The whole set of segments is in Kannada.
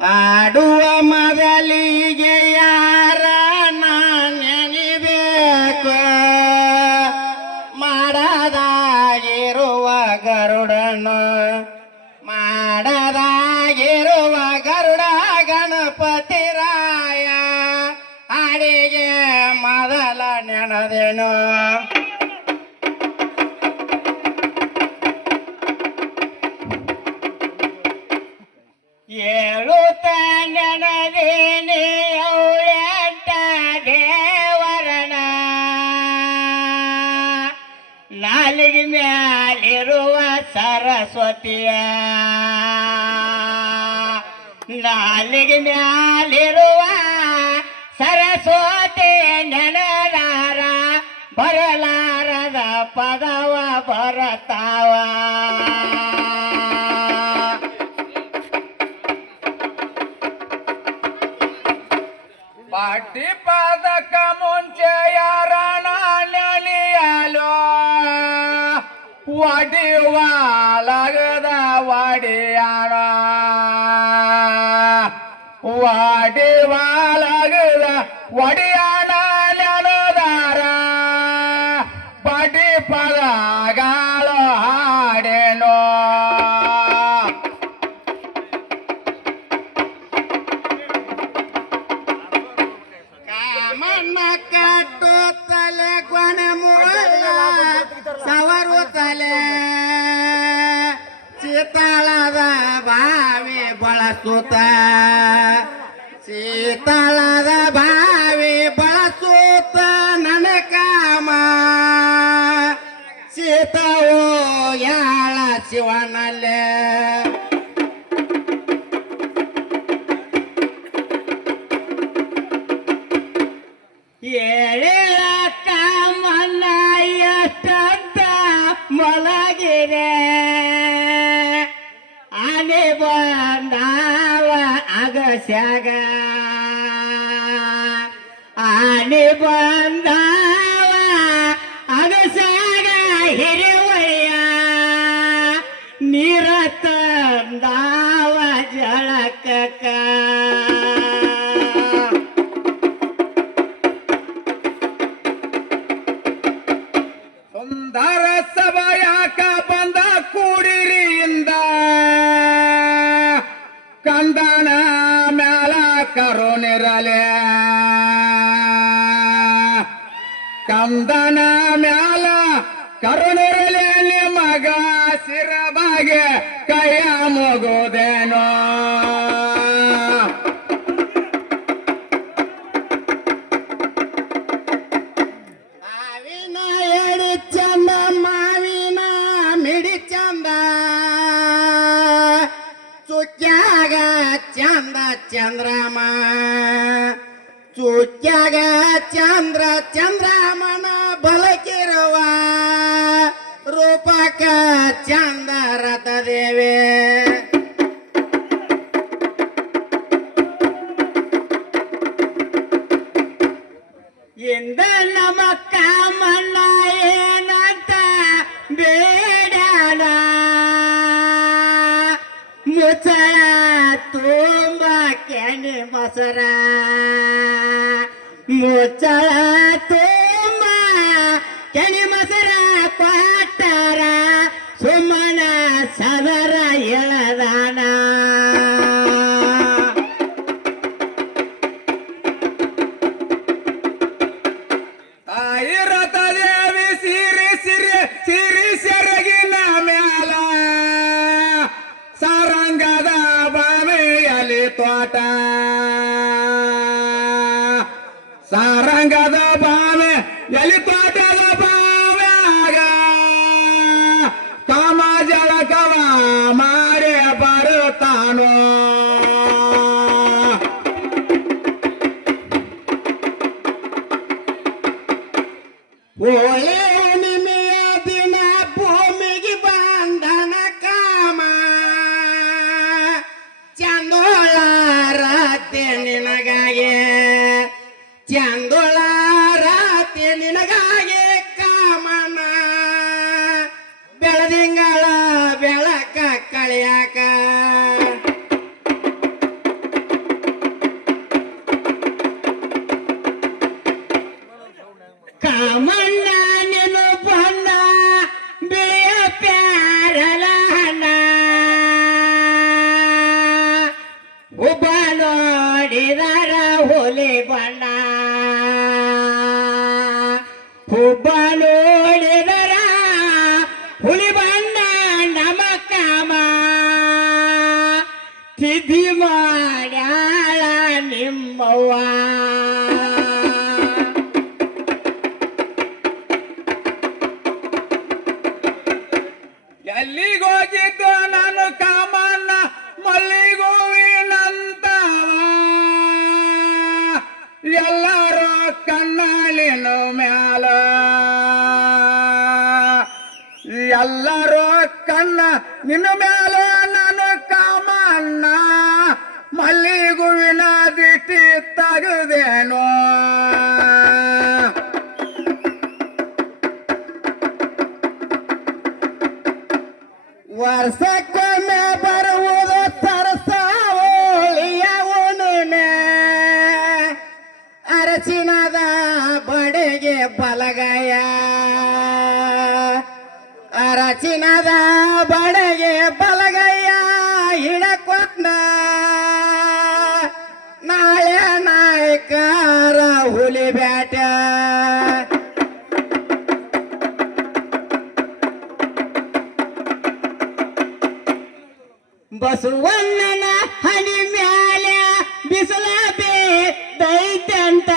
ಆಡುವ ಮೊದಲಿಗೆ ಯಾರ ನೆನಿಬೇಕು ಮಾಡದಾಗಿರುವ ಗರುಡನು ಮಾಡದಾಗಿರುವ ಗರುಡ ಗಣಪತಿ ಮೊದಲ ಏಳು ಎಂಟ ದೇವರನ. ನಾಲಿಗೆ ಮ್ಯಾಲಿರುವ ಸರಸ್ವತಿಯ. ನಾಲಿಗೆ ಮ್ಯಾಲಿರುವ ಸರಸ್ವತಿ ಬರತಾವ. ಪಾಟಿ ಪಾದಕ ಮುಂಚೆ ಯಾರಣ ನೆಲಿಯಲು? ಒಡಿವಾಲಗದ मन काटो तले कोण मुळला सवार होतले चिताळा भावे बळा सुता चिताळा ಏಳಿಲ್ಲ ಮನ ಎಷ್ಟಂತ ಮೊಲಗಿದೆ. ಆನೆ ಬಂದಾವ ಅಗಸ್ಯಾಗ. ಆನೆ ಬಂದಾವ ಅಗಸ್ಯಾಗ ಹಿರಿವಯ್ಯ. ನೀರ ತಂದಾವ ಕರುಣಿರಲೆ ಮಗ ಸಿರಬಾಗೆ ಕೈಯ ಮುಗುದೇನೋ. ಮಾವಿನ ಎಡಿ ಚಂದ, ಮಾವಿನ ಮಿಡಿ ಚಂದ. ಚುಚ್ಚಾಗ ಚಂದ ಚಂದ್ರಮ. ಚುಚ್ಚಾಗ ಚಂದ್ರ ಚಂದ್ರಮನ ಬಲಕಿರುವ ರೂಪಕ ಚಂದ ರಥದೇವೆ ಎಂದ ನಮ್ಮ ಕಾಮಣ್ಣ ಏನಂತ ಬೇಡಣ ಮುಚ್ಚಳ ತುಂಬ ಕೆನೆ ಮೊಸರ ಮುಚ್ಚಳ Yeah. ಭಕ್ತಿ ಮಾಡ್ಯಾಳ ನಿಮ್ಮವ್ವ. ಎಲ್ಲಿಗೋಗಿದ್ದು ನಾನು ಕಾಮನ್ನ ಮಲ್ಲಿಗೋವಿನಂತ ಎಲ್ಲರೂ ಕಣ್ಣಾಳಿನ ಮ್ಯಾಲ. ಎಲ್ಲರೂ ಕಣ್ಣ ನಿನ್ನ ಮ್ಯಾಲ. ಕಲಿಗುವಿನ ದಿಟ್ಟಿ ತಗದೇನೋ ವರ್ಷಕ್ಕೊಮ್ಮೆ ಬರುವುದು ತರಸಾವಳಿಯ ಉಣುನೆ ಅರಸಿನದ ಬಡೆಗೆ ಬಲಗಯ. ಅರಸಿನದ ಬಡೆಗೆ ಬಲ ಸುವರ್ಣನ ಹಣಿ ಮ್ಯಾಲ ಬಿಸಿಲ ದೈತ್ಯಂತ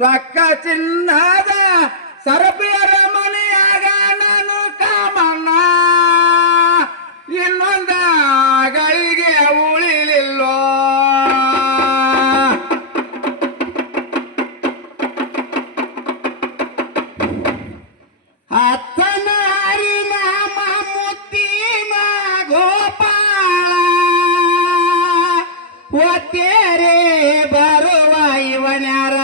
ಚೊಕ್ಕ ಚಿನ್ನದ ಸರಬಿಯರ ಮನೆಯಾಗ ನಾನು ಕಾಮಣ್ಣ. ಇನ್ನೊಂದ ಗಳಿಗೆ ಉಳಿಲಿಲ್ಲೋ. ಹತ್ತನ ಹರಿನಾಮ ಮುತ್ತಿನ ಗೋಪಾಲ. ಒತ್ತೇರೆ ಬರುವ ಇವನ್ಯಾರ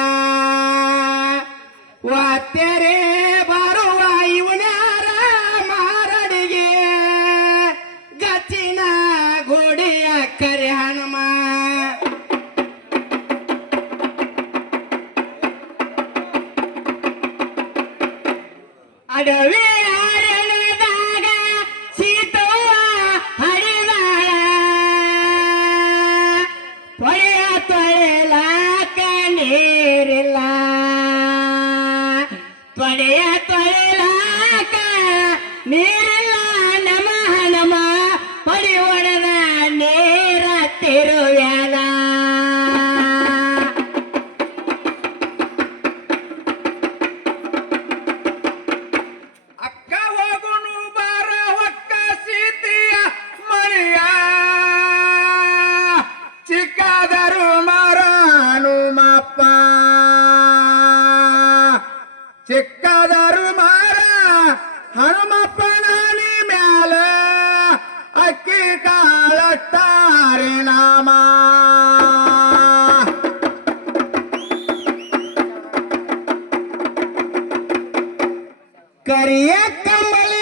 ಕರಿಯ ಕಂಬಳಿ.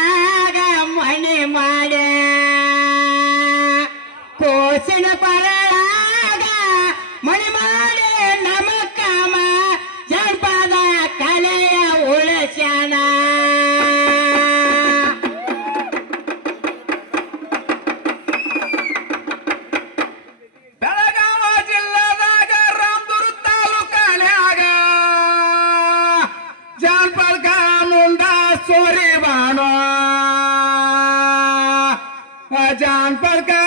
ದೋಸಿನ ಪರಳಾಗ ಮಣಿಮಾಲೆ ನಮಕಮ ಜನಪದ ಕಲೆಯ ಉಳಶನ ಜಾನ್ಪದ